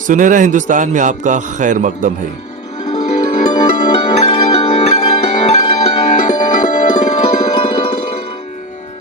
सुनहरा हिंदुस्तान में आपका खैर मकदम है।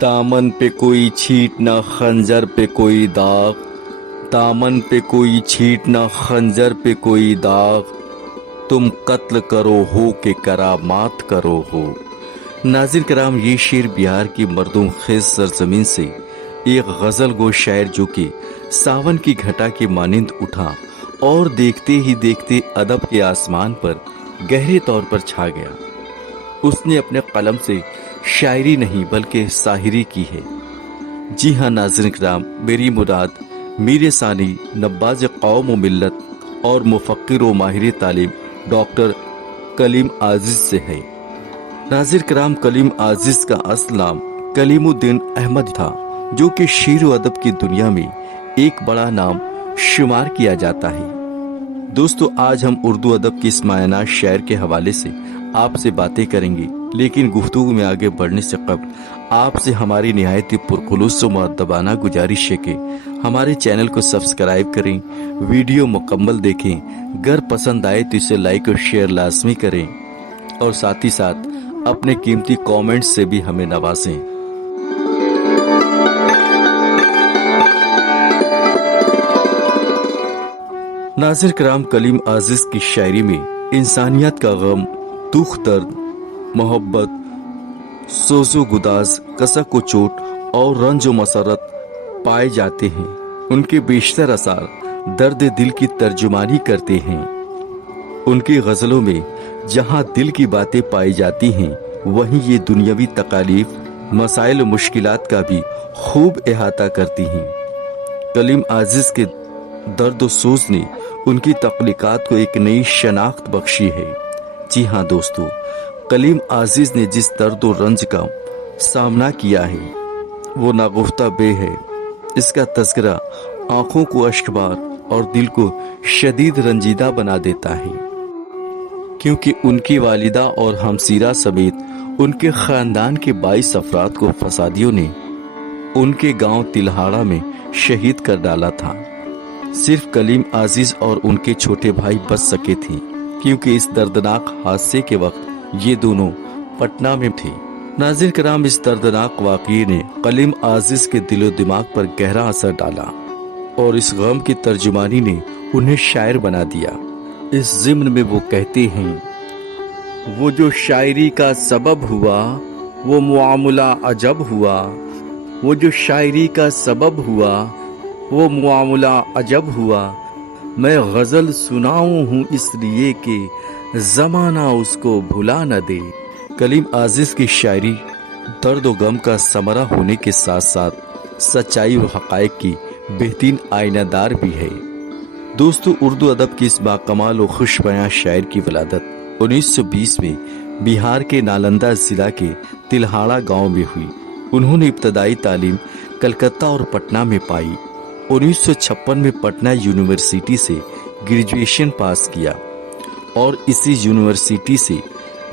दामन पे कोई छींट न खंजर पे कोई दाग, दामन पे कोई छींट न खंजर पे कोई दाग, तुम कत्ल करो हो के करामात करो हो। नाज़िर कराम, ये शेर बिहार की मर्दूम खेज सरजमीन से एक गजल गो शायर जो कि सावन की घटा के मानिंद उठा और देखते ही देखते अदब के आसमान पर गहरे तौर पर छा गया। उसने अपने कलम से शायरी नहीं बल्कि साहिरी की है। जी हाँ नाज़रीन किराम, मेरी मुराद मीर सानी नब्बाज कौम व मिल्लत और मुफक्किर व माहिर तालीम डॉक्टर कलीम आजिज से है। नाज़रीन किराम, कलीम आजिज का असल नाम कलीमुद्दीन अहमद था, जो कि शेर व अदब की दुनिया में एक बड़ा नाम शुमार किया जाता है। दोस्तों, आज हम उर्दू अदब की इस मायना शायर के हवाले से आपसे बातें करेंगे, लेकिन गुफ्तगू में आगे बढ़ने से कबल आपसे हमारी निहायत ही पुरखुलूस व मुअद्दबाना गुजारिश है कि हमारे चैनल को सब्सक्राइब करें, वीडियो मुकम्मल देखें, अगर पसंद आए तो इसे लाइक और शेयर लाजमी करें और साथ ही साथ अपने कीमती कमेंट्स से भी हमें नवाजें। नाज़िर कराम, कलीम आजिज की शायरी में इंसानियत का गम, दुख दर्द, मोहब्बत, सोजो गुदाज, कसक व चोट और रंज व मसरत पाए जाते हैं। उनके बेशतर असार दर्द दिल की तर्जुमानी करते हैं। उनकी गज़लों में जहाँ दिल की बातें पाई जाती हैं, वहीं ये दुनियावी तकालीफ, मसाइल व मुश्किलात का भी खूब अहाता करती हैं। कलीम आजिज के दर्द व सोज ने उनकी तख्लीकात को एक नई शनाख्त बख्शी है। जी हाँ दोस्तों, कलीम आजिज ने जिस दर्द व रंज का सामना किया है वो नागुफ्ता बे है। इसका तज़किरा आंखों को अश्कबार और दिल को शदीद रंजीदा बना देता है, क्योंकि उनकी वालिदा और हमसीरा समेत उनके खानदान के 22 अफराद को फसादियों ने उनके गांव तिलहाड़ा में शहीद कर डाला था। सिर्फ कलीम आजिज और उनके छोटे भाई बच सके थे, क्योंकि इस दर्दनाक हादसे के वक्त ये दोनों पटना में थे। नाज़रीन किराम, इस दर्दनाक वाक़ये ने कलीम आजिज के दिलो दिमाग पर गहरा असर डाला और इस गम की तर्जुमानी ने उन्हें शायर बना दिया। इस ज़िम्न में वो कहते हैं, वो जो शायरी का सबब हुआ वो मुआमला अजब हुआ, वो जो शायरी का सबब हुआ वो मुआमला अजब हुआ, मैं गज़ल सुनाऊं हूँ इसलिए कि ज़माना उसको भुला न दे। कलीम आजिज की शायरी दर्द व गम का समरा होने के साथ साथ सच्चाई व हक़ाइक़ की बेहतरीन आईनादार भी है। दोस्तों, उर्दू अदब की इस बाकमाल व खुशबयां शायर की वलादत 1920 में बिहार के नालंदा ज़िला के तिलहाड़ा गांव में हुई। उन्होंने इब्तदाई तालीम कलकत्ता और पटना में पाई। 1956 में पटना यूनिवर्सिटी से ग्रेजुएशन पास किया और इसी यूनिवर्सिटी से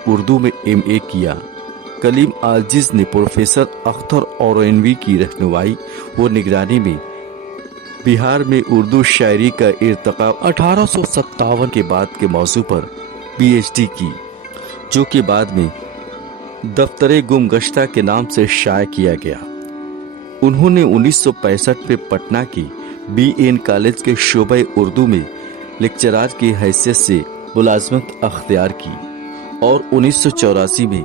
उर्दू में एमए किया। कलीम आजिज ने प्रोफेसर अख्तर औरैनवी की रहनुमाई व निगरानी में बिहार में उर्दू शायरी का इर्तिका 1857 के बाद के मौजू पर पीएचडी की, जो कि बाद में दफ्तरे गुमगश्ता के नाम से शाया किया गया। उन्होंने 1965 में पटना की बीएन कॉलेज के शोबे उर्दू में लेक्चरार की हैसियत से मुलाजमत अख्तियार की और 1984 में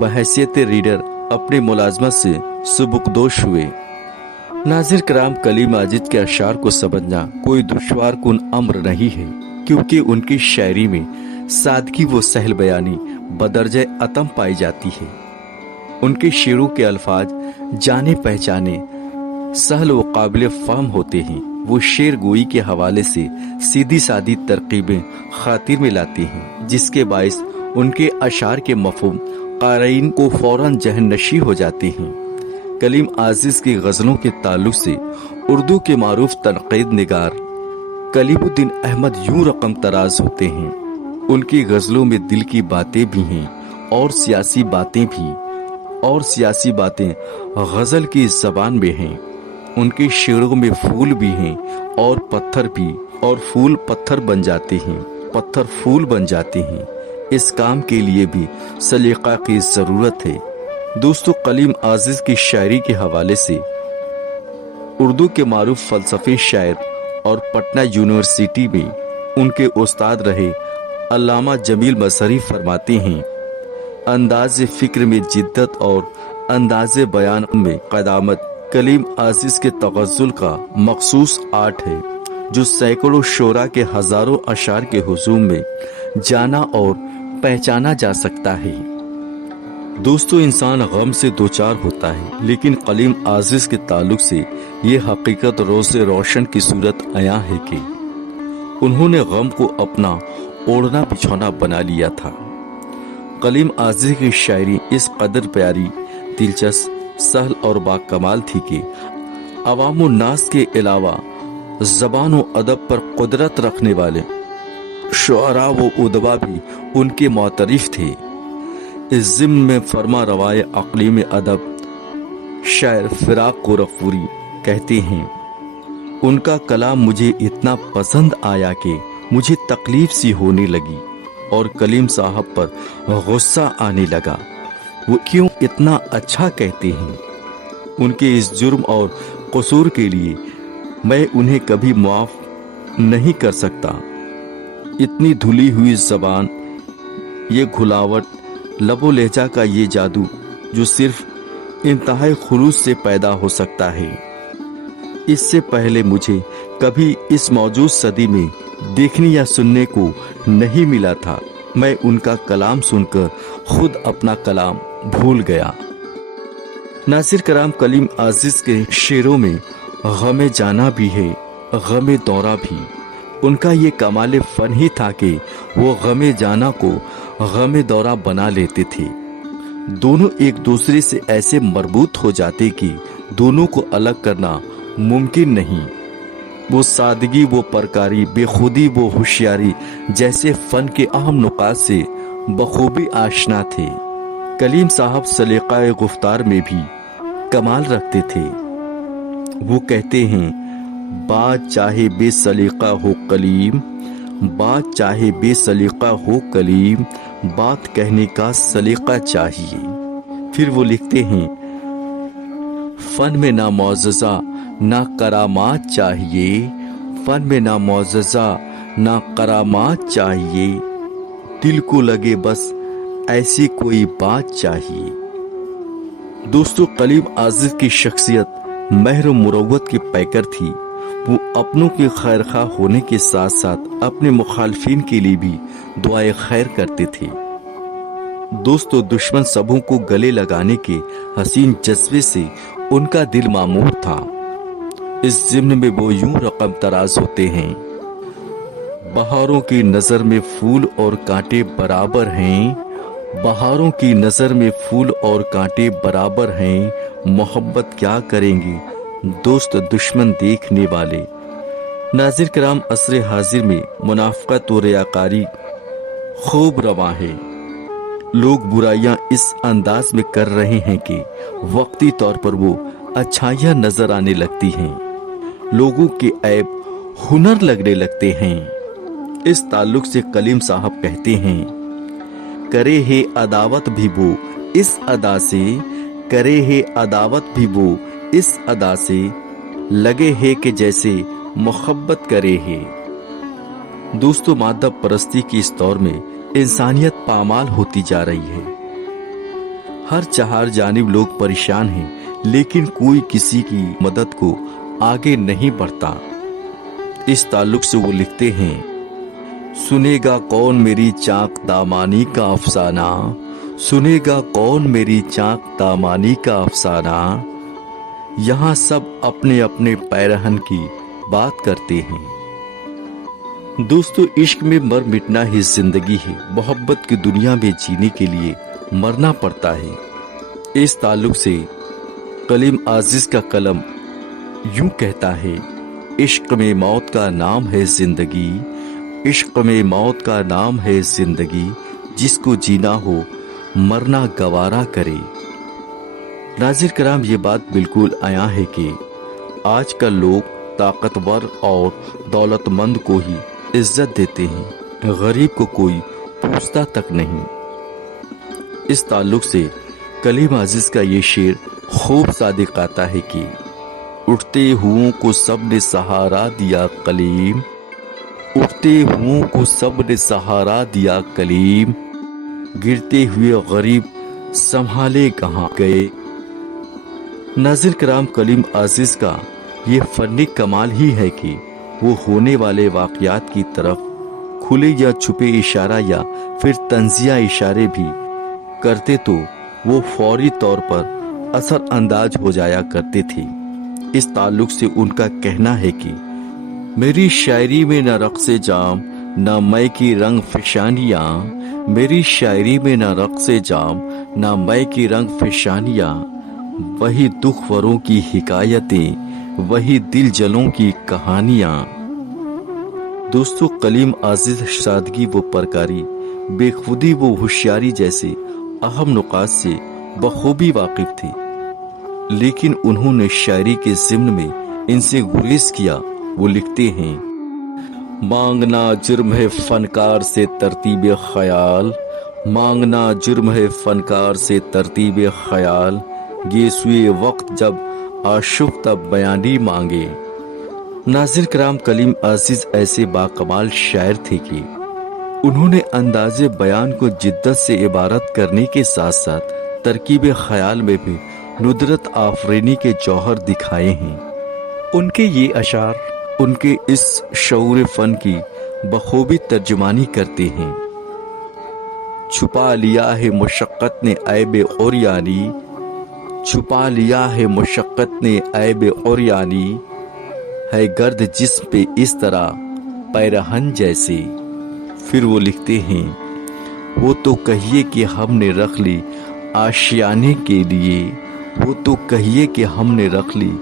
बहैसियत रीडर अपने मुलाजमत से सुबुकदोश हुए। नाज़िर कराम, कलीम आजिज के अशार को समझना कोई दुश्वार कुन अम्र नहीं है, क्योंकि उनकी शायरी में सादगी व सहल बयानी बदरजे अतम पाई जाती है। उनके शेरों के अल्फाज जाने पहचाने, सहल व काबिल फ़हम होते हैं। वो शेर गोई के हवाले से सीधी सादी तरकीबें खातिर में लाते हैं, जिसके बायस उनके अशार के मफ़हूम क़ारीन को फ़ौरन जहन नशी हो जाते हैं। कलीम आजिज की गज़लों के ताल्लुक से उर्दू के मारूफ तनक़ीद निगार कलीमुद्दीन अहमद यूं रकम तराज होते हैं। उनकी गज़लों में दिल की बातें भी हैं और सियासी बातें भी, और सियासी बातें गज़ल की ज़बान में हैं। उनके शेरों में फूल भी हैं और पत्थर भी, और फूल पत्थर बन जाते हैं, पत्थर फूल बन जाते हैं। इस काम के लिए भी सलीका की जरूरत है। दोस्तों, कलीम आजिज की शायरी के हवाले से उर्दू के मारूफ फलसफी शायर और पटना यूनिवर्सिटी में उनके उस्ताद रहे अल्लामा जमील मजहरी फरमाते हैं, अंदाज फिक्र में जिद्दत और अंदाज बयान में क़दामत कलीम आजिज के तगज़्ज़ुल का मखसूस आर्ट है, जो सैकड़ों शोरा के हजारों अशार के हुजूम में जाना और पहचाना जा सकता है। दोस्तों, इंसान गम से दो चार होता है, लेकिन कलीम आजिज के ताल्लुक से ये हकीकत रोज़े रोशन की सूरत आया है कि उन्होंने गम को अपना ओढ़ना बिछौना बना लिया था। कलीम आजिज की शायरी इस कदर प्यारी, दिलचस्प, सहल और बाकमाल थी कि अवामुन नास के अलावा ज़बान व अदब पर कुदरत रखने वाले शुअरा व उदबा भी उनके मोतरिफ थे। इस ज़िम्न में फरमा रवाए अक़लीम अदब शायर फिराक गोरखपुरी कहते हैं, उनका कलाम मुझे इतना पसंद आया कि मुझे तकलीफ सी होने लगी और कलीम साहब पर गुस्सा आने लगा। वो क्यों इतना अच्छा कहते हैं? उनके इस जुर्म और कसूर के लिए मैं उन्हें कभी माफ नहीं कर सकता। इतनी धुली हुई जबान, ये घुलावट, लबो लहजा का ये जादू जो सिर्फ इंतहाई खुलूस से पैदा हो सकता है, इससे पहले मुझे कभी इस मौजूद सदी में देखने या सुनने को नहीं मिला था। मैं उनका कलाम सुनकर खुद अपना कलाम भूल गया। नासिर कराम, कलीम आजिज के शेरों में गमे जाना भी है, गमे दौरा भी। उनका ये कमाल फन ही था कि वो गमे जाना को गमे दौरा बना लेते थे। दोनों एक दूसरे से ऐसे मरबूत हो जाते कि दोनों को अलग करना मुमकिन नहीं। वो सादगी, वो परकारी, बेखुदी, वो होशियारी जैसे फन के अहम नुकात से बखूबी आशना थे। कलीम साहब सलीक़ाए गुफ्तार में भी कमाल रखते थे। वो कहते हैं, बात चाहे बेसलीका हो कलीम, बात चाहे बेसलीका हो कलीम, बात कहने का सलीका चाहिए। फिर वो लिखते हैं, फन में ना मौजज़ा ना करामात चाहिए, फन में ना मौजज़ा ना करामात चाहिए, दिल को लगे बस ऐसी कोई बात चाहिए। दोस्तों, कलीम आजिज की शख्सियत महर मुरव्वत की पैकर थी। वो अपनों के खैर खा होने के साथ साथ अपने मुखालफिन के लिए भी दुआए खैर करते थे। दोस्तों, दुश्मन सबों को गले लगाने के हसीन जज्बे से उनका दिल मामूर था। इस ज़िम्न में वो यूं रकम तराज होते हैं, बहारों की नजर में फूल और कांटे बराबर हैं, बहारों की नजर में फूल और कांटे बराबर हैं, मोहब्बत क्या करेंगे दोस्त दुश्मन देखने वाले। नाज़िर कराम, असरे हाजिर में मुनाफ़क़त और रियाकारी खूब रवां है। लोग बुराइयां इस अंदाज में कर रहे हैं कि वक्ती तौर पर वो अच्छाइयां नजर आने लगती हैं, लोगों के ऐब हुनर लगने लगते हैं। इस ताल्लुक से कलीम साहब कहते हैं, करे है अदावत भी वो इस अदा से, करे है अदावत भी वो इस अदा से, लगे है कि जैसे मोहब्बत करे है। दोस्तों, मादा परस्ती की इस दौर में इंसानियत पामाल होती जा रही है। हर चार जानिब लोग परेशान हैं, लेकिन कोई किसी की मदद को आगे नहीं बढ़ता। इस ताल्लुक से वो लिखते हैं, सुनेगा कौन मेरी चाक दामानी का अफसाना, सुनेगा कौन मेरी चाक दामानी का अफसाना, यहाँ सब अपने अपने पैरहन की बात करते हैं। दोस्तों, इश्क में मर मिटना ही जिंदगी है। मोहब्बत की दुनिया में जीने के लिए मरना पड़ता है। इस ताल्लुक से कलीम आजिज का कलम यूं कहता है, इश्क में मौत का नाम है जिंदगी, इश्क में मौत का नाम है जिंदगी, जिसको जीना हो मरना गवारा करे। नाज़िर कराम, ये बात बिल्कुल आया है कि आजकल लोग ताकतवर और दौलतमंद को ही इज्जत देते हैं, गरीब को कोई पूछता तक नहीं। इस ताल्लुक से कलीम अजीज का ये शेर खूब सादिक आता है कि उठते हुओं को सबने सहारा दिया कलीम, उठते हुओं को सबने सहारा दिया कलीम, गिरते हुए गरीब संभाले कहाँ गए। नाज़रीन किराम, कलीम अजीज का ये फनी कमाल ही है कि वो होने वाले वाक़यात की तरफ खुले या छुपे इशारा या फिर तंजिया इशारे भी करते तो वो फौरी तौर पर असर अंदाज हो जाया करते थे। इस ताल्लुक से उनका कहना है कि मेरी शायरी में न रक़्स जाम न मै की रंग फिशानियाँ, मेरी शायरी में न रक़्स जाम न मै की रंग फिशानियाँ, वही दुखवरों की हिकायतें, वही दिल जलों की कहानियाँ। दोस्तों, कलीम अजीज सादगी व परकारी, बेखुदी व होशियारी जैसे अहम नुकात से बखूबी वाकिफ थे, लेकिन उन्होंने शायरी के ज़िम्न में इनसे गुरेज किया। वो लिखते हैं, मांगना जुर्म है फनकार से तरतीब ख्याल, मांगना जुर्म है फनकार से तरतीब ख्याल, ये सुए वक्त जब आशुफ तब बयानी मांगे। नाज़रीन किराम, कलीम अजीज ऐसे बाकमाल शायर थे कि उन्होंने अंदाज़े बयान को जिद्दत से इबारत करने के साथ साथ तरकीब ख्याल में भी नुदरत आफरीनी के जौहर दिखाए हैं। उनके ये अशार उनके इस शऊर फन की बखूबी तर्जुमानी करते हैं। छुपा लिया है मुशक्क़त ने ऐब औरियानी, छुपा लिया है मुशक्क़त ने ऐब औरियानी, है गर्द जिस्म पे इस तरह पैरहन जैसे। फिर वो लिखते हैं, वो तो कहिए कि हमने रख ली आशियाने के लिए, वो तो कहिए कि हमने रख ली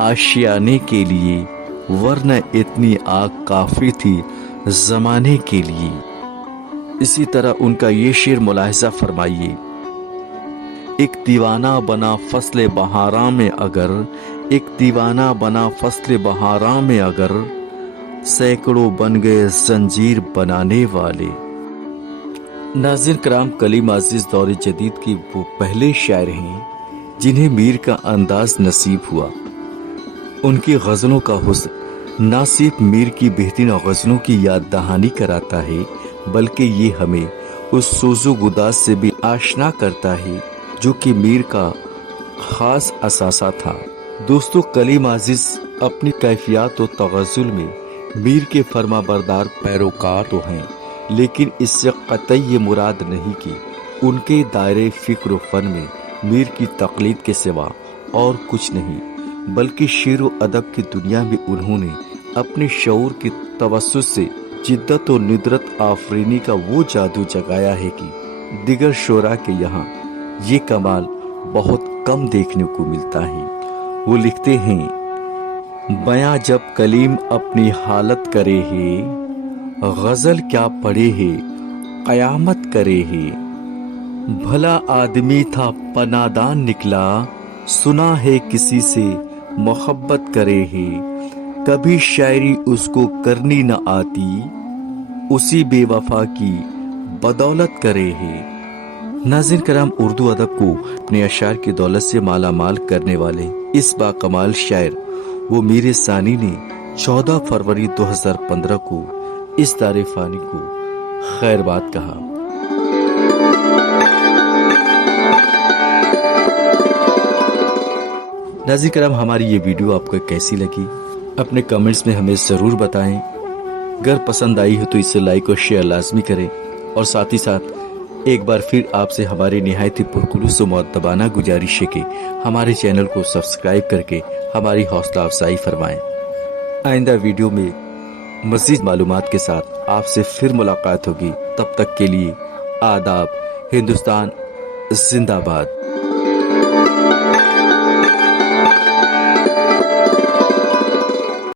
आशियाने के लिए, वरना इतनी आग काफी थी जमाने के लिए। इसी तरह उनका ये शेर मुलाहिजा फरमाइए, एक दीवाना बना फसले बहारा में अगर, एक दीवाना बना फसले बहारा में अगर, सैकड़ों बन गए जंजीर बनाने वाले। नाज़रीन किराम, कलीम अजीज दौर जदीद की वो पहले शायर हैं जिन्हें मीर का अंदाज नसीब हुआ। उनकी गज़लों का हुस्न ना सिर्फ मीर की बेहतरीन गज़लों की याद दहानी कराता है, बल्कि ये हमें उस सोज़ो गुदाज से भी आशना करता है जो कि मीर का ख़ास असासा था। दोस्तों, कलीम अजीज अपनी कैफियत और तगज़ुल में मीर के फरमाबरदार पैरोकार तो हैं, लेकिन इससे कतई ये मुराद नहीं कि उनके दायरे फ़िक्र फ़न में मीर की तक़लीद के सिवा और कुछ नहीं, बल्कि शेर व अदब की दुनिया में उन्होंने अपने शऊर के तवस्सुस से जिद्दत और नुदरत आफरीनी का वो जादू जगाया है कि दिगर शोरा के यहाँ ये कमाल बहुत कम देखने को मिलता है। वो लिखते हैं, बयां जब कलीम अपनी हालत करे है, गज़ल क्या पढ़े है क़यामत करे है, भला आदमी था पनादान निकला, सुना है किसी से मोहब्बत करे है, कभी शायरी उसको करनी न आती, उसी बेवफा की बदौलत करे है। नाज़रीन किराम, उर्दू अदब को अपने अशार की दौलत से माला माल करने वाले इस बाकमाल शायर वो मीर सानी ने 14 फरवरी 2015 को इस दारे फानी को खैर बात कहा। नाज़रीन किराम, हमारी ये वीडियो आपको कैसी लगी अपने कमेंट्स में हमें ज़रूर बताएं। अगर पसंद आई हो तो इसे लाइक और शेयर लाजमी करें, और साथ ही साथ एक बार फिर आपसे हमारी निहायत ही पुरखुलूस व मुअद्दबाना गुजारिश है कि हमारे चैनल को सब्सक्राइब करके हमारी हौसला अफजाई फरमाएं। आइंदा वीडियो में मज़ीद मालूमात के साथ आपसे फिर मुलाकात होगी। तब तक के लिए आदाब। हिंदुस्तान जिंदाबाद।